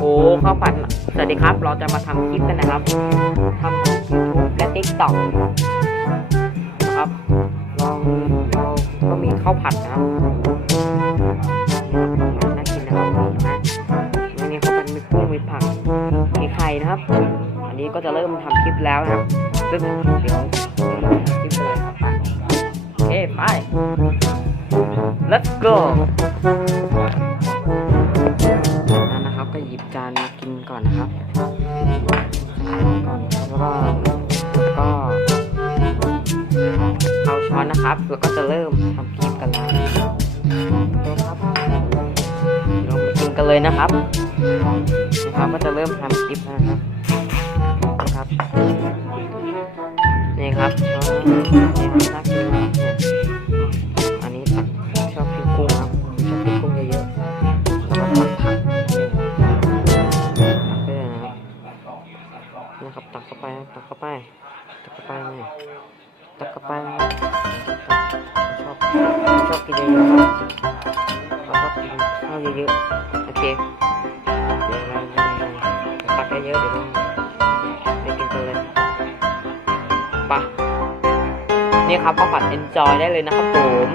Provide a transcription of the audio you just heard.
โอ้ข้าวผัดสวัสดีครับ เราจะมาทำคลิปกันนะครับทำ YouTube และ TikTok นะครับเราเราก็มีข้าวผัดนะครับน่ากินนะครับนี่นะนี่ข้าวผัดมีกุ้งมีผักมีไข่นะครับ อันนี้ก็จะเริ่มทำคลิปแล้วนะครับซึ่งเดี๋ยวคลิปเลยครับไปโอเคไป let's go จานมากินก่อนนะครับก่อนแล้วก็แล้วก็เอาช้อนนะครับ แล้วก็จะเริ่มทำคลิปกันแล้วนะครับเรามากินกันเลยนะครับนะครับก็จะเริ่มทำคลิปนะครับ นะครับนี่ครับช้อน นะครับ ตักเข้าไปตักเข้าไป ตักเข้าไปนี่ตักเข้าไปชอบชอบกินเยอะๆครับเราชอบกินข้าวเยอะๆโอเคเดี๋ยวเราตักเยอะๆเดี๋ยวเราไปกินกันเลยไปะนี่ครับข้าวผัด enjoy ได้เลยนะครับผม